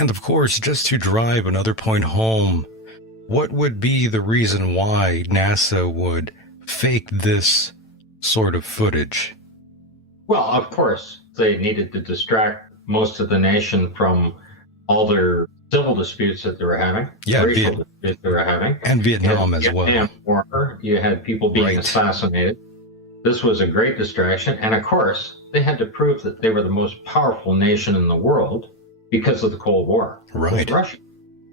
And of course, just to drive another point home, what would be the reason why NASA would fake this sort of footage? Well, of course, they needed to distract most of the nation from all their civil disputes that they were having, racial disputes they were having. And Vietnam as well. Vietnam War, you had people being assassinated. This was a great distraction. And of course, they had to prove that they were the most powerful nation in the world because of the Cold War. Right. Russia.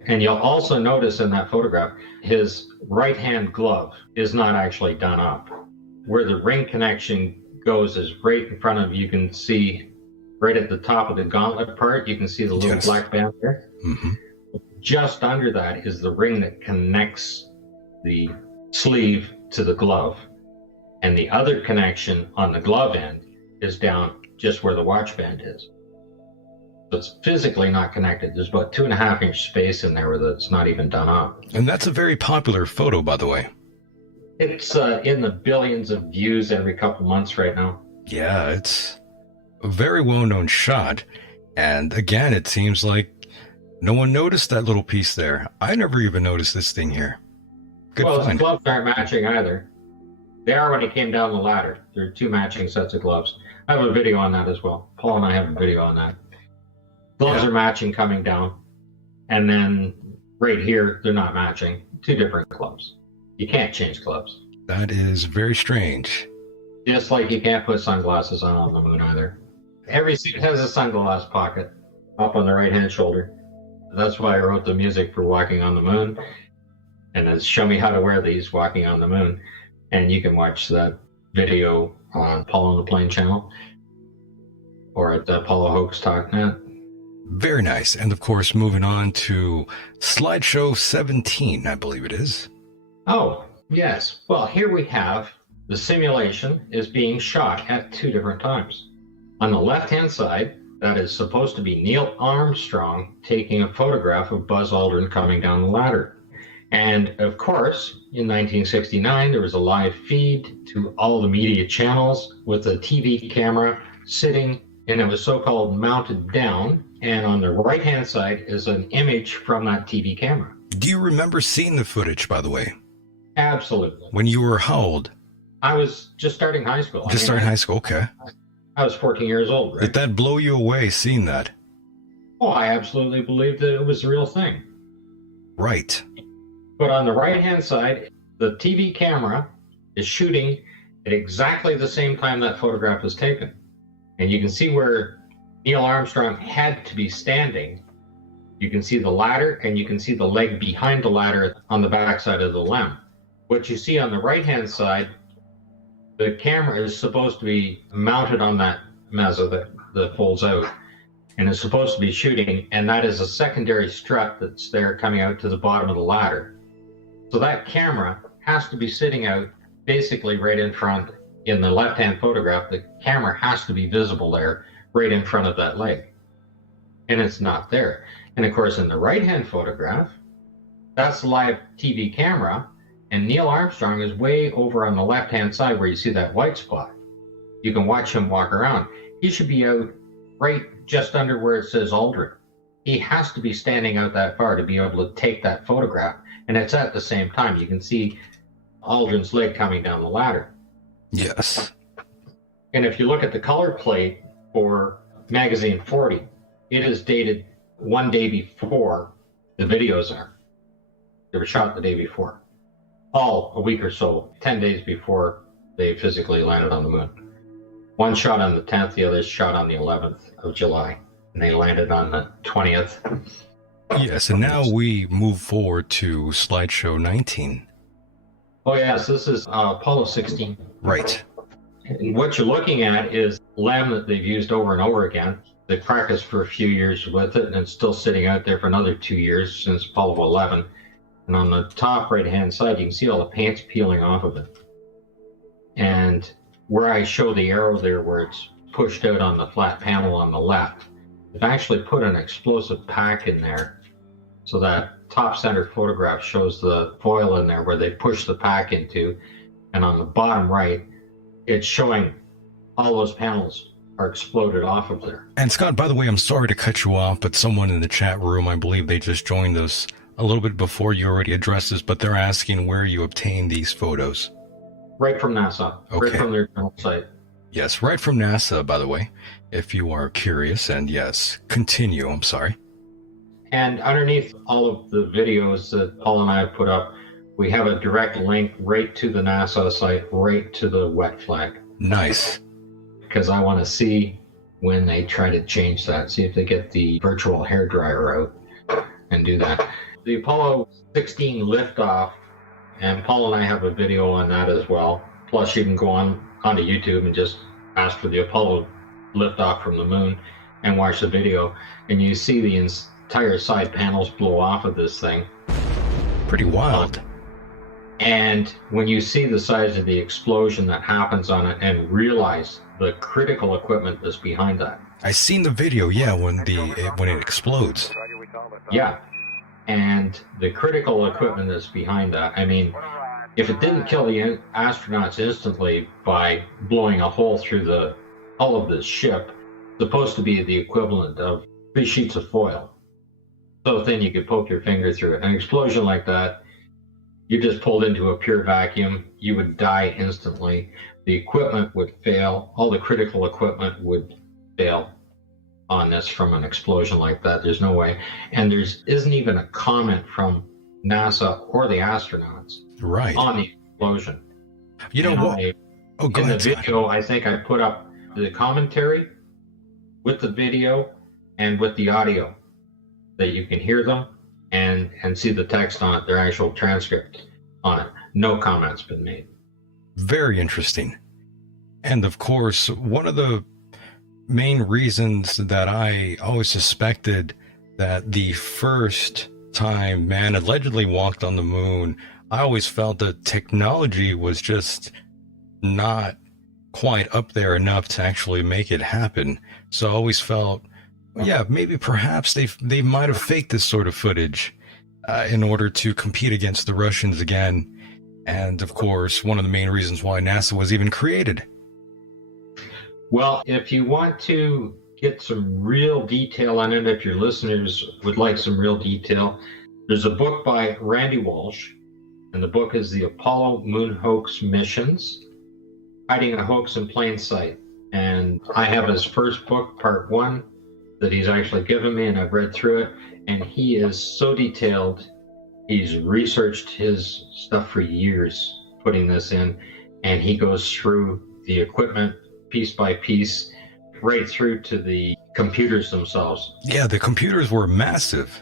And you'll also notice in that photograph, his right-hand glove is not actually done up. Where the ring connection goes is right in front of you. You can see right at the top of the gauntlet part, you can see the little black band there. Mm-hmm. Just under that is the ring that connects the sleeve to the glove. And the other connection on the glove end is down just where the watch band is. So it's physically not connected. There's about 2.5-inch space in there where it's not even done up. And that's a very popular photo, by the way. It's in the billions of views every couple months right now. Yeah, it's a very well-known shot. And again, it seems like no one noticed that little piece there. I never even noticed this thing here. Good well, find. The gloves aren't matching either. They are when he came down the ladder. There are 2 matching sets of gloves. I have a video on that as well. Paul and I have a video on that. Gloves are matching coming down. And then right here, they're not matching. 2 different gloves. You can't change gloves. That is very strange. Just like you can't put sunglasses on the moon either. Every suit has a sunglass pocket up on the right-hand shoulder. That's why I wrote the music for Walking on the Moon. And it's Show Me How to Wear These Walking on the Moon. And you can watch that video on Paul on the Plane channel or at Hoax.net. Very nice. And of course, moving on to slideshow 17, I believe it is. Oh, yes. Well, here we have the simulation is being shot at 2 different times. On the left-hand side, that is supposed to be Neil Armstrong taking a photograph of Buzz Aldrin coming down the ladder. And of course, in 1969, there was a live feed to all the media channels with a TV camera sitting, and it was so-called mounted down. And on the right-hand side is an image from that TV camera. Do you remember seeing the footage, by the way? Absolutely. When you were how old? I was just starting high school. Starting high school, okay. I was 14 years old, right? Did that blow you away, seeing that? Oh, I absolutely believed that it was the real thing. Right. But on the right-hand side, the TV camera is shooting at exactly the same time that photograph was taken. And you can see where Neil Armstrong had to be standing. You can see the ladder, and you can see the leg behind the ladder on the backside of the limb. What you see on the right-hand side, the camera is supposed to be mounted on that mezzo that folds out, and is supposed to be shooting, and that is a secondary strut that's there coming out to the bottom of the ladder. So that camera has to be sitting out basically right in front. In the left-hand photograph, the camera has to be visible there right in front of that leg. And it's not there. And of course, in the right-hand photograph, that's the live TV camera, and Neil Armstrong is way over on the left-hand side where you see that white spot. You can watch him walk around. He should be out right just under where it says Aldrin. He has to be standing out that far to be able to take that photograph. And it's at the same time. You can see Aldrin's leg coming down the ladder. Yes. And if you look at the color plate for magazine 40, it is dated 1 day before the videos are. They were shot the day before. All a week or so, 10 days before they physically landed on the moon. One shot on the 10th, the other shot on the 11th of July. And they landed on the 20th. Yes, and now we move forward to slideshow 19. Oh yes, this is Apollo 16. Right. And what you're looking at is LEM that they've used over and over again. They practiced for a few years with it, and it's still sitting out there for another 2 years since Apollo 11. And on the top right-hand side, you can see all the paint's peeling off of it. And where I show the arrow there, where it's pushed out on the flat panel on the left, they've actually put an explosive pack in there. So that top center photograph shows the foil in there where they push the pack into. And on the bottom right, it's showing all those panels are exploded off of there. And Scott, by the way, I'm sorry to cut you off, but someone in the chat room, I believe they just joined us a little bit before you already addressed this, but they're asking where you obtained these photos. Right from NASA. Okay. Right from their site. Yes, right from NASA, by the way, if you are curious. And yes, continue. I'm sorry. And underneath all of the videos that Paul and I have put up, we have a direct link right to the NASA site, right to the wet flag. Nice. Because I want to see when they try to change that, see if they get the virtual hairdryer out and do that. The Apollo 16 liftoff, and Paul and I have a video on that as well. Plus, you can go onto YouTube and just ask for the Apollo liftoff from the moon and watch the video, and you see the entire side panels blow off of this thing. Pretty wild. And when you see the size of the explosion that happens on it and realize the critical equipment that's behind that. I seen the video, yeah, when it explodes. Yeah. And the critical equipment that's behind that. I mean, if it didn't kill the astronauts instantly by blowing a hole through the hull of this ship, it's supposed to be the equivalent of 3 sheets of foil. So thin you could poke your finger through it. An explosion like that, you just pulled into a pure vacuum, you would die instantly. The equipment would fail. All the critical equipment would fail on this from an explosion like that. There's no way. And isn't even a comment from NASA or the astronauts on the explosion. You know what? Go in ahead, the video, I think I put up the commentary with the video and with the audio, that you can hear them and see the text on it, their actual transcript on it. No comments been made. Very interesting. And of course, one of the main reasons that I always suspected that the first time man allegedly walked on the moon, I always felt that technology was just not quite up there enough to actually make it happen. So I always felt, yeah, maybe perhaps they might have faked this sort of footage in order to compete against the Russians again. And of course, one of the main reasons why NASA was even created. Well, if you want to get some real detail on it, if your listeners would like some real detail, there's a book by Randy Walsh, and the book is The Apollo Moon Hoax Missions, Hiding a Hoax in Plain Sight. And I have his first book, part 1, that he's actually given me, and I've read through it, and he is so detailed. He's researched his stuff for years, putting this in, and he goes through the equipment piece by piece, right through to the computers themselves. Yeah, the computers were massive.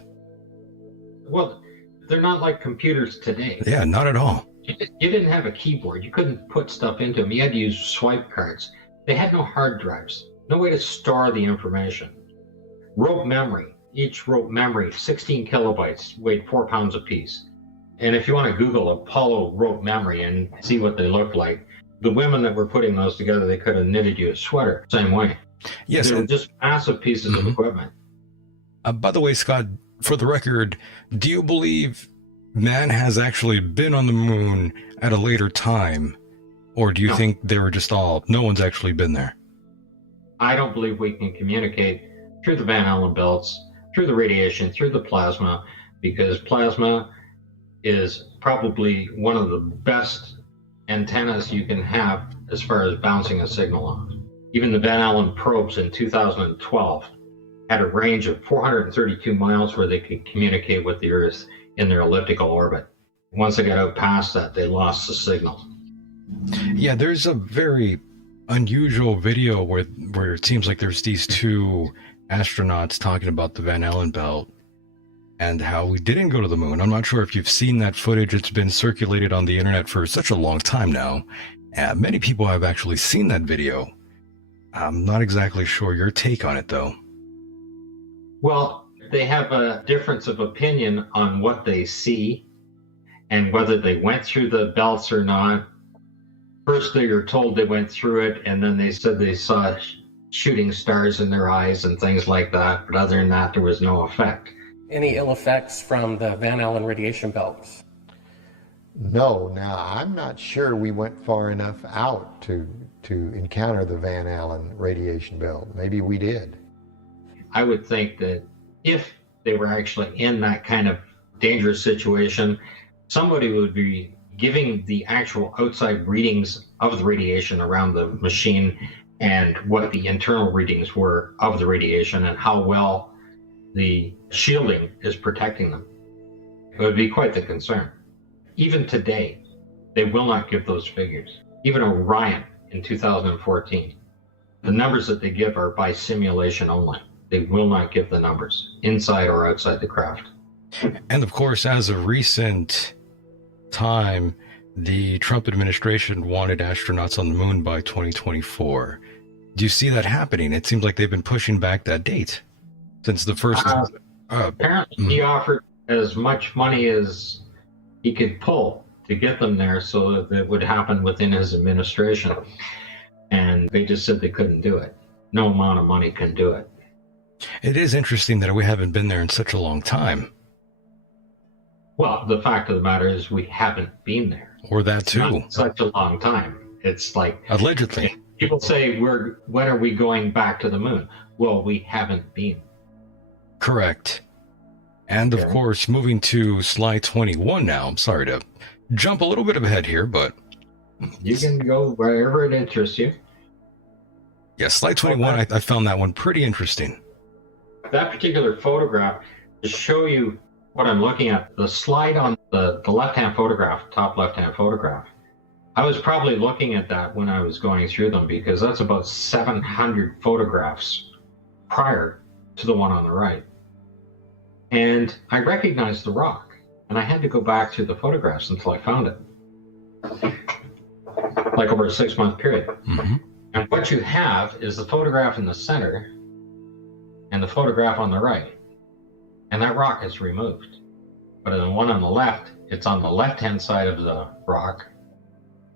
Well, they're not like computers today. Yeah, not at all. You didn't have a keyboard. You couldn't put stuff into them. You had to use swipe cards. They had no hard drives, no way to store the information. Rope memory. Each rope memory, 16 kilobytes, weighed 4 pounds apiece. And if you want to Google Apollo rope memory and see what they look like, the women that were putting those together, they could have knitted you a sweater, same way. Yes. They were just massive pieces of equipment. By the way, Scott, for the record, do you believe man has actually been on the moon at a later time? Or do you think they were just no one's actually been there? I don't believe we can communicate through the Van Allen belts, through the radiation, through the plasma, because plasma is probably one of the best antennas you can have as far as bouncing a signal off. Even the Van Allen probes in 2012 had a range of 432 miles where they could communicate with the Earth in their elliptical orbit. Once they got out past that, they lost the signal. Yeah, there's a very unusual video where it seems like there's these two astronauts talking about the Van Allen belt and how we didn't go to the moon. I'm not sure if you've seen that footage. It's been circulated on the internet for such a long time now. Many people have actually seen that video. I'm not exactly sure your take on it, though. Well, they have a difference of opinion on what they see and whether they went through the belts or not. First, they were told they went through it, and then they said they saw shooting stars in their eyes and things like that. But other than that, there was no effect. Any ill effects from the Van Allen radiation belts? No, now I'm not sure we went far enough out to encounter the Van Allen radiation belt. Maybe we did. I would think that if they were actually in that kind of dangerous situation, somebody would be giving the actual outside readings of the radiation around the machine and what the internal readings were of the radiation and how well the shielding is protecting them. It would be quite the concern. Even today, they will not give those figures. Even Orion in 2014, the numbers that they give are by simulation only. They will not give the numbers inside or outside the craft. And of course, as of recent time, the Trump administration wanted astronauts on the moon by 2024. Do you see that happening? It seems like they've been pushing back that date since the first. Apparently, he offered as much money as he could pull to get them there so that it would happen within his administration. And they just said they couldn't do it. No amount of money can do it. It is interesting that we haven't been there in such a long time. Well, the fact of the matter is we haven't been there. Or that too. Not such a long time. It's like allegedly. People say, when are we going back to the moon? Well, we haven't been. Correct. And of course, moving to slide 21 now. I'm sorry to jump a little bit ahead here, but you can go wherever it interests you. Yeah, slide 21, I found that one pretty interesting. That particular photograph, to show you what I'm looking at, the slide on the left-hand photograph, top left-hand photograph, I was probably looking at that when I was going through them because that's about 700 photographs prior to the one on the right. And I recognized the rock, and I had to go back through the photographs until I found it, like over a 6-month period. Mm-hmm. And what you have is the photograph in the center and the photograph on the right, and that rock is removed. But in the one on the left, it's on the left-hand side of the rock.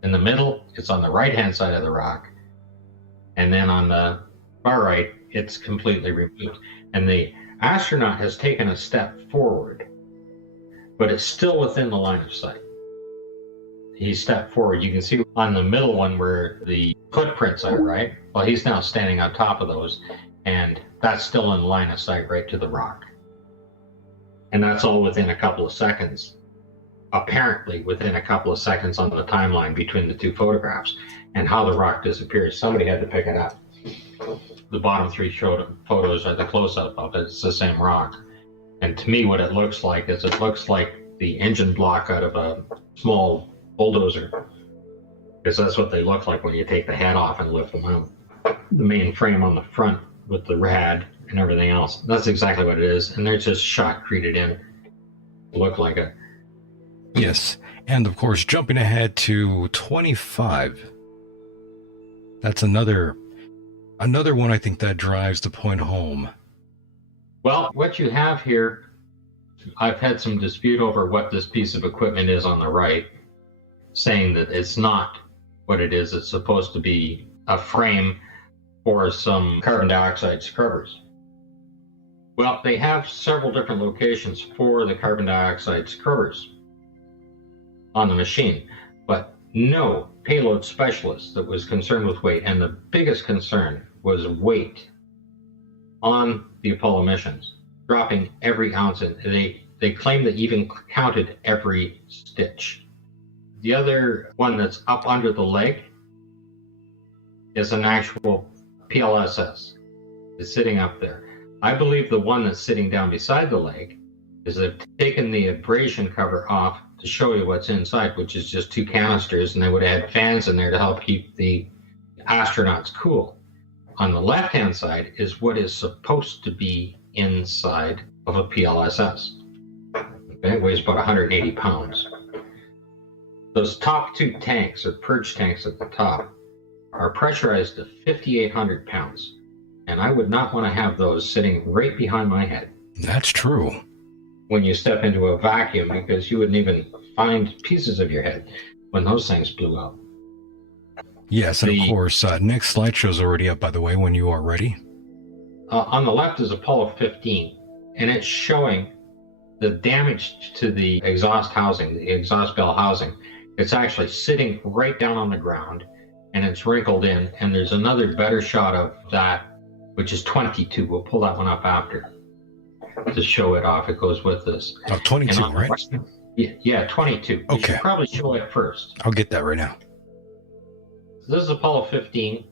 In the middle, it's on the right-hand side of the rock. And then on the far right, it's completely removed. And the astronaut has taken a step forward, but it's still within the line of sight. He stepped forward. You can see on the middle one where the footprints are, right? Well, he's now standing on top of those, and that's still in line of sight right to the rock. And that's all within a couple of seconds, apparently within a couple of seconds on the timeline between the two photographs. And how the rock disappears, somebody had to pick it up. The bottom three photos are the close-up of it. It's the same rock. And to me, what it looks like is it looks like the engine block out of a small bulldozer, because that's what they look like when you take the head off and lift them out. The main frame on the front with the rad and everything else, that's exactly what it is. And they're just shotcreted in. Look like it. Yes. And of course, jumping ahead to 25. That's another one I think that drives the point home. Well, what you have here, I've had some dispute over what this piece of equipment is on the right, saying that it's not what it is. It's supposed to be a frame for some carbon dioxide scrubbers. Well, they have several different locations for the carbon dioxide scrubbers on the machine, but no payload specialist that was concerned with weight. And the biggest concern was weight on the Apollo missions, dropping every ounce. They claim they even counted every stitch. The other one that's up under the leg is an actual PLSS. It's sitting up there. I believe the one that's sitting down beside the leg is they've taken the abrasion cover off to show you what's inside, which is just two canisters, and they would have had fans in there to help keep the astronauts cool. On the left-hand side is what is supposed to be inside of a PLSS. Okay, it weighs about 180 pounds. Those top two tanks, or purge tanks at the top, are pressurized to 5,800 pounds. And I would not want to have those sitting right behind my head. That's true. When you step into a vacuum, because you wouldn't even find pieces of your head when those things blew up. Yes, and of course, next slideshow's already up, by the way, when you are ready. On the left is Apollo 15, and it's showing the damage to the exhaust housing, the exhaust bell housing, it's actually sitting right down on the ground and it's wrinkled in. And there's another better shot of that, which is 22. We'll pull that one up after to show it off. It goes with this. Oh, 22, right? Yeah, 22. Okay. You should probably show it first. I'll get that right now. This is Apollo 15.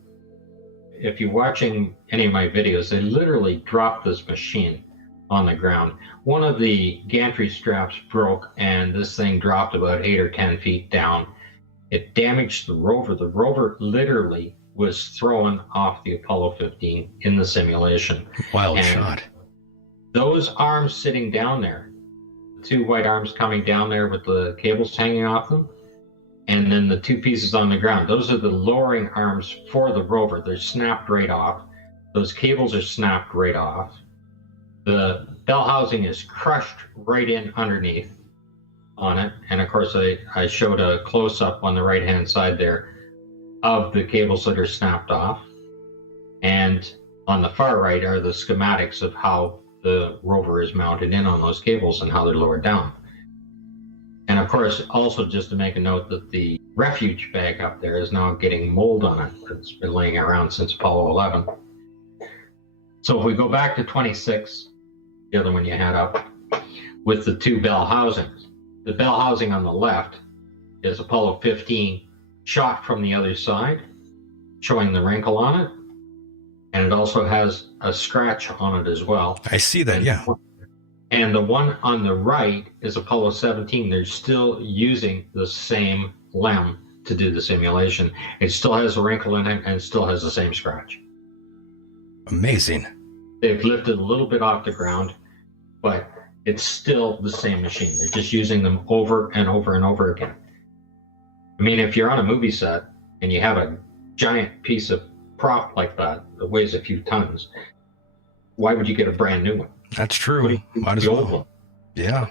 If you're watching any of my videos, they literally dropped this machine on the ground. One of the gantry straps broke and this thing dropped about 8 or 10 feet down. It damaged the rover. The rover literally was thrown off the Apollo 15 in the simulation. Wild And shot. those arms sitting down there, two white arms coming down there with the cables hanging off them, and then the two pieces on the ground, those are the lowering arms for the rover. They're snapped right off. Those cables are snapped right off. The bell housing is crushed right in underneath on it. And of course, I showed a close-up on the right-hand side there of the cables that are snapped off. And on the far right are the schematics of how the rover is mounted in on those cables and how they're lowered down. And of course, also just to make a note that the refuge bag up there is now getting mold on it. It's been laying around since Apollo 11. So if we go back to 26, the other one you had up, with the two bell housings. The bell housing on the left is Apollo 15 shot from the other side, showing the wrinkle on it. And it also has a scratch on it as well. I see that, yeah. And the one on the right is Apollo 17. They're still using the same LEM to do the simulation. It still has a wrinkle in it and still has the same scratch. Amazing. They've lifted a little bit off the ground, but it's still the same machine. They're just using them over and over and over again. I mean, if you're on a movie set and you have a giant piece of prop like that weighs a few tons, why would you get a brand new one? That's true. Might as well. Yeah.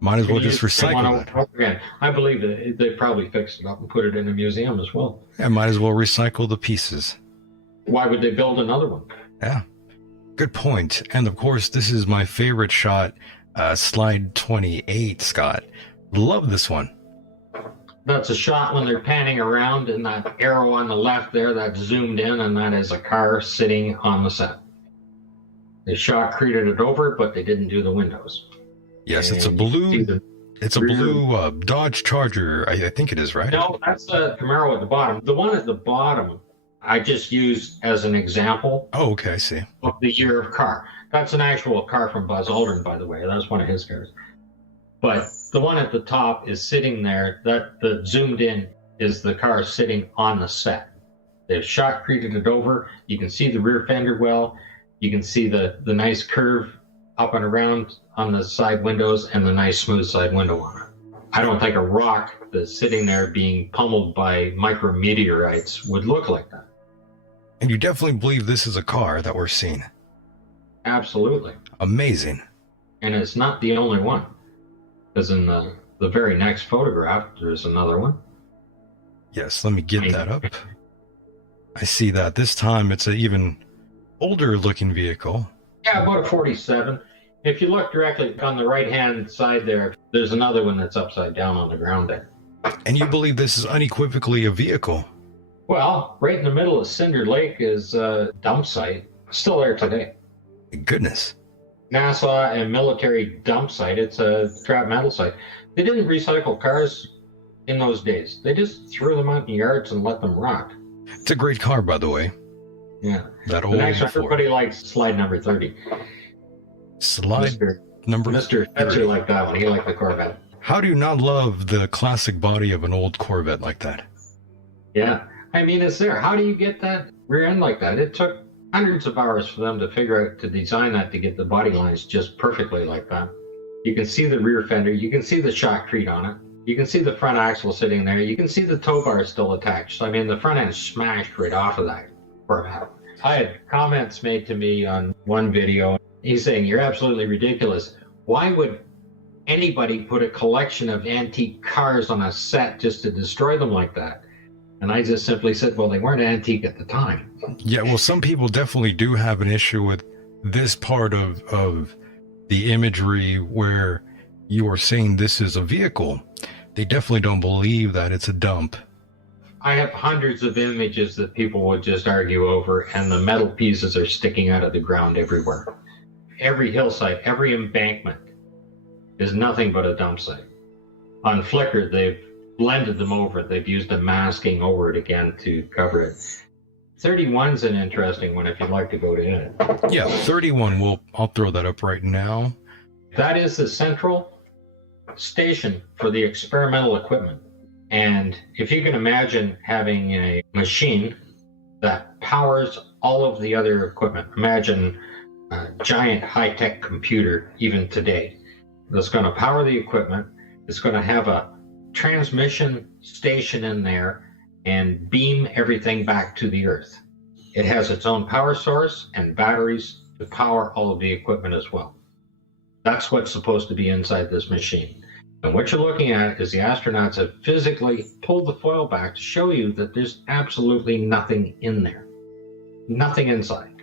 Might as well just recycle that. Again. I believe that they probably fixed it up and put it in a museum as well. Yeah, might as well recycle the pieces. Why would they build another one? Yeah. Good point. And of course, this is my favorite shot, slide 28, Scott. Love this one. That's a shot when they're panning around, and that arrow on the left there, that's zoomed in, and that is a car sitting on the set. They shotcreted it over, but they didn't do the windows. Yes, it's a blue. It's a blue Dodge Charger. I think it is, right? No, that's the Camaro at the bottom. The one at the bottom, I just used as an example. Oh, okay, I see. Of the year of car. That's an actual car from Buzz Aldrin, by the way. That's one of his cars. But the one at the top is sitting there. That the zoomed in is the car sitting on the set. They've shotcreted it over. You can see the rear fender well. You can see the nice curve up and around on the side windows and the nice smooth side window on it. I don't think a rock that's sitting there being pummeled by micrometeorites would look like that. And you definitely believe this is a car that we're seeing? Absolutely. Amazing. And it's not the only one. Because in the very next photograph, there's another one. Yes, let me get that up. I see that. This time it's an even older looking vehicle. Yeah, about a 47. If you look directly on the right-hand side there, there's another one that's upside down on the ground there. And you believe this is unequivocally a vehicle? Well, right in the middle of Cinder Lake is a dump site. Still there today. Goodness. NASA and military dump site. It's a scrap metal site. They didn't recycle cars in those days. They just threw them out in yards and let them rot. It's a great car, by the way. Yeah. That old the next one, everybody likes slide number 30. Slide number Mr. Fetzer liked that one. He liked the Corvette. How do you not love the classic body of an old Corvette like that? Yeah. I mean, it's there. How do you get that rear end like that? It took hundreds of hours for them to figure out to design that to get the body lines just perfectly like that. You can see the rear fender. You can see the shotcrete on it. You can see the front axle sitting there. You can see the tow bar still attached. I mean, the front end smashed right off of that Corvette. I had comments made to me on one video. He's saying, "You're absolutely ridiculous. Why would anybody put a collection of antique cars on a set just to destroy them like that?" And I just simply said, well, they weren't antique at the time. Yeah, well, some people definitely do have an issue with this part of the imagery where you are saying this is a vehicle, they definitely don't believe that it's a dump. I have hundreds of images that people would just argue over, and the metal pieces are sticking out of the ground everywhere. Every hillside, every embankment is nothing but a dump site. On Flickr, they've blended them over. They've used a masking over it again to cover it. 31's an interesting one if you'd like to go to it. Yeah, 31, I'll throw that up right now. That is the central station for the experimental equipment. And if you can imagine having a machine that powers all of the other equipment, imagine a giant high-tech computer even today that's going to power the equipment. It's going to have a transmission station in there and beam everything back to the earth. It has its own power source and batteries to power all of the equipment as well. That's what's supposed to be inside this machine. And what you're looking at is the astronauts have physically pulled the foil back to show you that there's absolutely nothing in there. Nothing inside.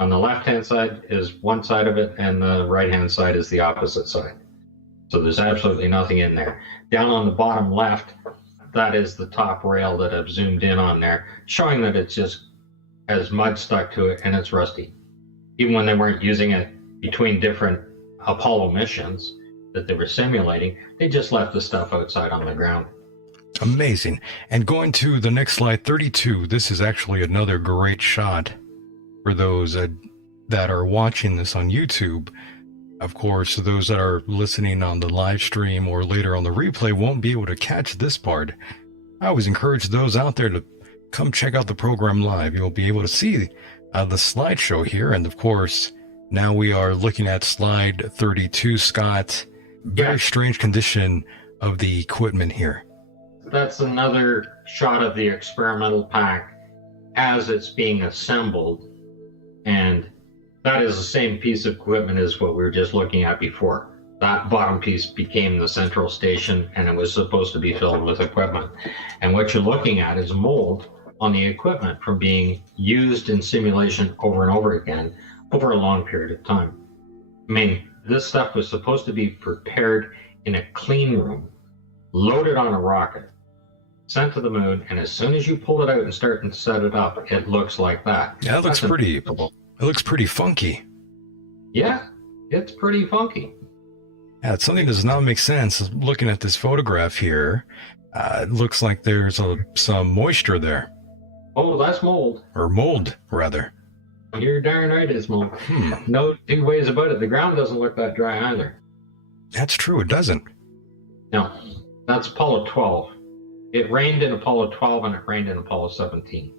On the left-hand side is one side of it, and the right-hand side is the opposite side. So there's absolutely nothing in there. Down on the bottom left, that is the top rail that I've zoomed in on there, showing that it just has mud stuck to it and it's rusty. Even when they weren't using it between different Apollo missions that they were simulating, they just left the stuff outside on the ground. Amazing. And going to the next slide, 32, this is actually another great shot for those that are watching this on YouTube. Of course, those that are listening on the live stream or later on the replay won't be able to catch this part. I always encourage those out there to come check out the program live. You'll be able to see the slideshow here. And of course, now we are looking at slide 32, Scott. Very strange condition of the equipment here. That's another shot of the experimental pack as it's being assembled. And that is the same piece of equipment as what we were just looking at before. That bottom piece became the central station, and it was supposed to be filled with equipment. And what you're looking at is mold on the equipment from being used in simulation over and over again over a long period of time. I mean, this stuff was supposed to be prepared in a clean room, loaded on a rocket, sent to the moon, and as soon as you pull it out and start and set it up, it looks like that. Yeah, it looks pretty funky. Yeah, it's pretty funky. Yeah, something does not make sense. Looking at this photograph here, it looks like there's some moisture there. Oh, that's mold. Or mold, rather. You're darn right it's mold. No two ways about it. The ground doesn't look that dry either. That's true, it doesn't. No, that's Apollo 12. It rained in Apollo 12 and it rained in Apollo 17.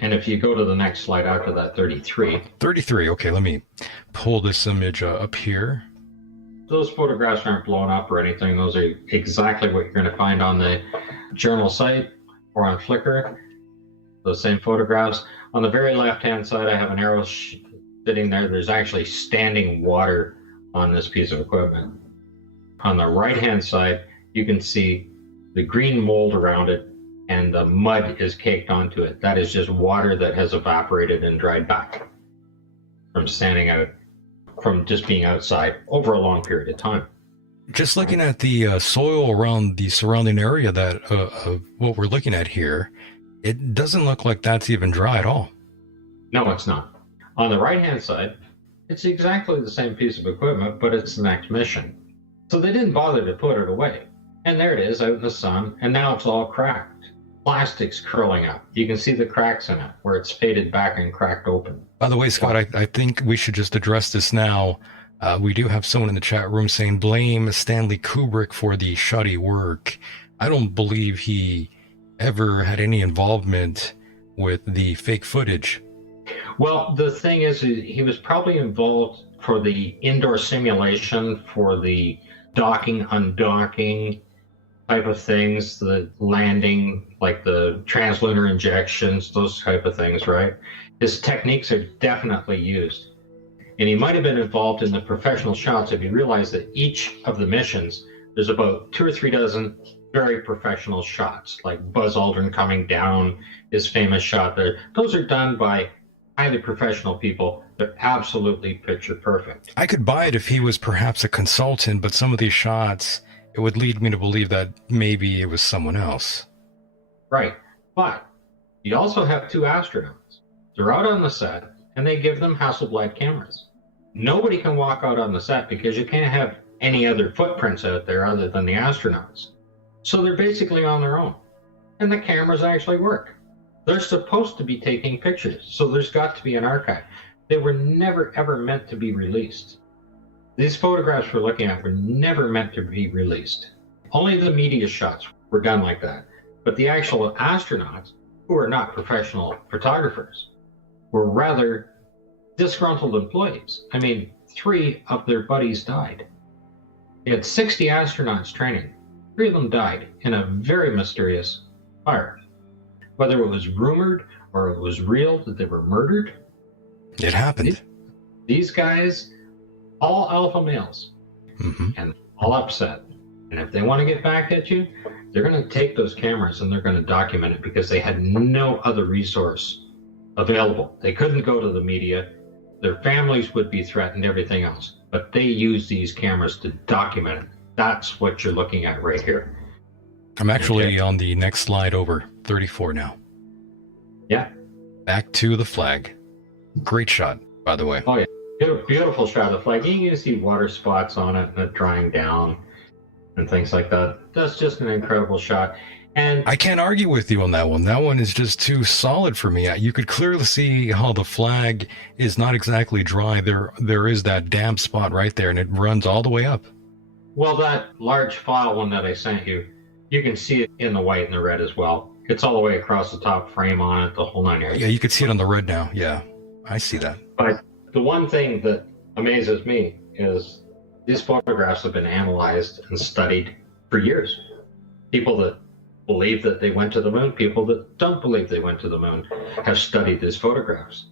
And if you go to the next slide after that, 33. 33, okay, let me pull this image up here. Those photographs aren't blown up or anything. Those are exactly what you're going to find on the journal site or on Flickr. Those same photographs. On the very left-hand side, I have an arrow sitting there. There's actually standing water on this piece of equipment. On the right-hand side, you can see the green mold around it, and the mud is caked onto it. That is just water that has evaporated and dried back from standing out, from just being outside over a long period of time. Just looking at the soil around the surrounding area of what we're looking at here, it doesn't look like that's even dry at all. No, it's not. On the right-hand side, it's exactly the same piece of equipment, but it's the next mission. So they didn't bother to put it away. And there it is out in the sun, and now it's all cracked. Plastic's curling up. You can see the cracks in it, where it's faded back and cracked open. By the way, Scott, I think we should just address this now. We do have someone in the chat room saying, blame Stanley Kubrick for the shoddy work. I don't believe he ever had any involvement with the fake footage. Well, the thing is, he was probably involved for the indoor simulation, for the docking, undocking type of things, the landing, like the translunar injections, those type of things, right? His techniques are definitely used. And he might have been involved in the professional shots if you realize that each of the missions, there's about 2 or 3 dozen very professional shots, like Buzz Aldrin coming down, his famous shot there. Those are done by highly professional people They're absolutely picture perfect. I could buy it if he was perhaps a consultant, but some of these shots, it would lead me to believe that maybe it was someone else. Right. But you also have two astronauts. They're out on the set, and they give them Hasselblad cameras. Nobody can walk out on the set because you can't have any other footprints out there other than the astronauts. So they're basically on their own. And the cameras actually work. They're supposed to be taking pictures, so there's got to be an archive. They were never, ever meant to be released. These photographs we're looking at were never meant to be released. Only the media shots were done like that. But the actual astronauts, who are not professional photographers, were rather disgruntled employees. I mean, 3 of their buddies died. They had 60 astronauts training. 3 of them died in a very mysterious fire. Whether it was rumored or it was real that they were murdered, it happened. These guys, all alpha males, and all upset. And if they want to get back at you, they're going to take those cameras and they're going to document it because they had no other resource available. They couldn't go to the media. Their families would be threatened, everything else. But they use these cameras to document it. That's what you're looking at right here. I'm actually on the next slide over, 34 now. Yeah. Back to the flag. Great shot, by the way. Oh, yeah. Beautiful shot of the flag. You can see water spots on it and it drying down and things like that. That's just an incredible shot. And I can't argue with you on that one. That one is just too solid for me. You could clearly see how the flag is not exactly dry. There is that damp spot right there, and it runs all the way up. Well, that large file one that I sent you, you can see it in the white and the red as well. It's all the way across the top frame on it, the whole 9 yards. Yeah, you could see it on the red now. Yeah, I see that. But the one thing that amazes me is these photographs have been analyzed and studied for years. People that believe that they went to the moon, people that don't believe they went to the moon, have studied these photographs.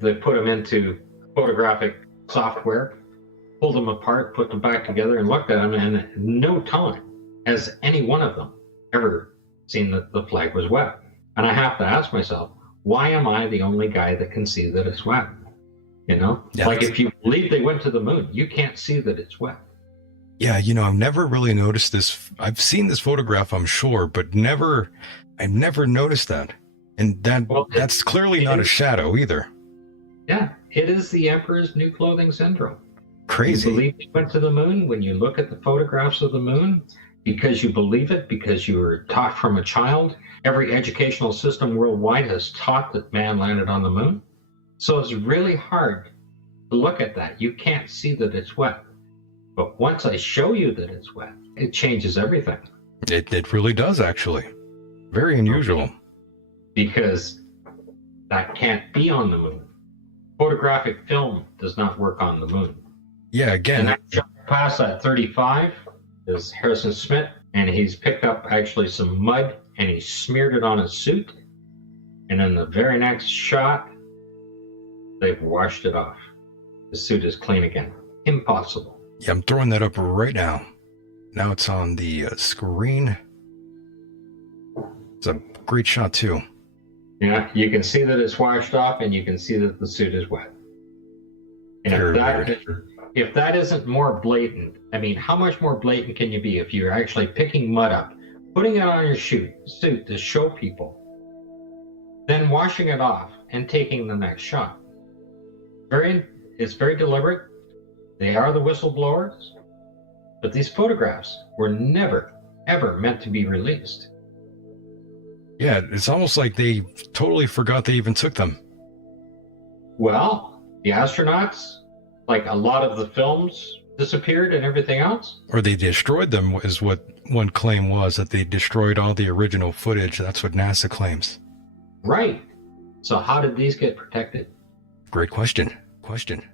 They put them into photographic software, pulled them apart, put them back together, and looked at them, and in no time has any one of them ever seen that the flag was wet. And I have to ask myself, why am I the only guy that can see that it's wet? You know, yeah, like if you believe they went to the moon, you can't see that it's wet. Yeah, you know, I've never really noticed this. I've seen this photograph, I'm sure, but I've never noticed that. And that's clearly not a shadow either. Yeah, it is the Emperor's New Clothing Syndrome. Crazy. You believe they went to the moon when you look at the photographs of the moon because you believe it, because you were taught from a child. Every educational system worldwide has taught that man landed on the moon. So it's really hard to look at that. You can't see that it's wet. But once I show you that it's wet, it changes everything. It really does, actually. Very unusual. Because that can't be on the moon. Photographic film does not work on the moon. Yeah, again. And that shot past at 35 is Harrison Smith, and he's picked up actually some mud and he smeared it on his suit. And in the very next shot, they've washed it off. The suit is clean again. Impossible. Yeah, I'm throwing that up right now. Now it's on the screen. It's a great shot too. Yeah, you can see that it's washed off and you can see that the suit is wet. And if that isn't more blatant, I mean, how much more blatant can you be if you're actually picking mud up, putting it on your suit to show people, then washing it off and taking the next shot? It's very deliberate. They are the whistleblowers, but these photographs were never, ever meant to be released. Yeah, it's almost like they totally forgot they even took them. Well, the astronauts, like a lot of the films, disappeared and everything else. Or they destroyed them, is what one claim was, that they destroyed all the original footage. That's what NASA claims. Right. So how did these get protected? Great question. Question.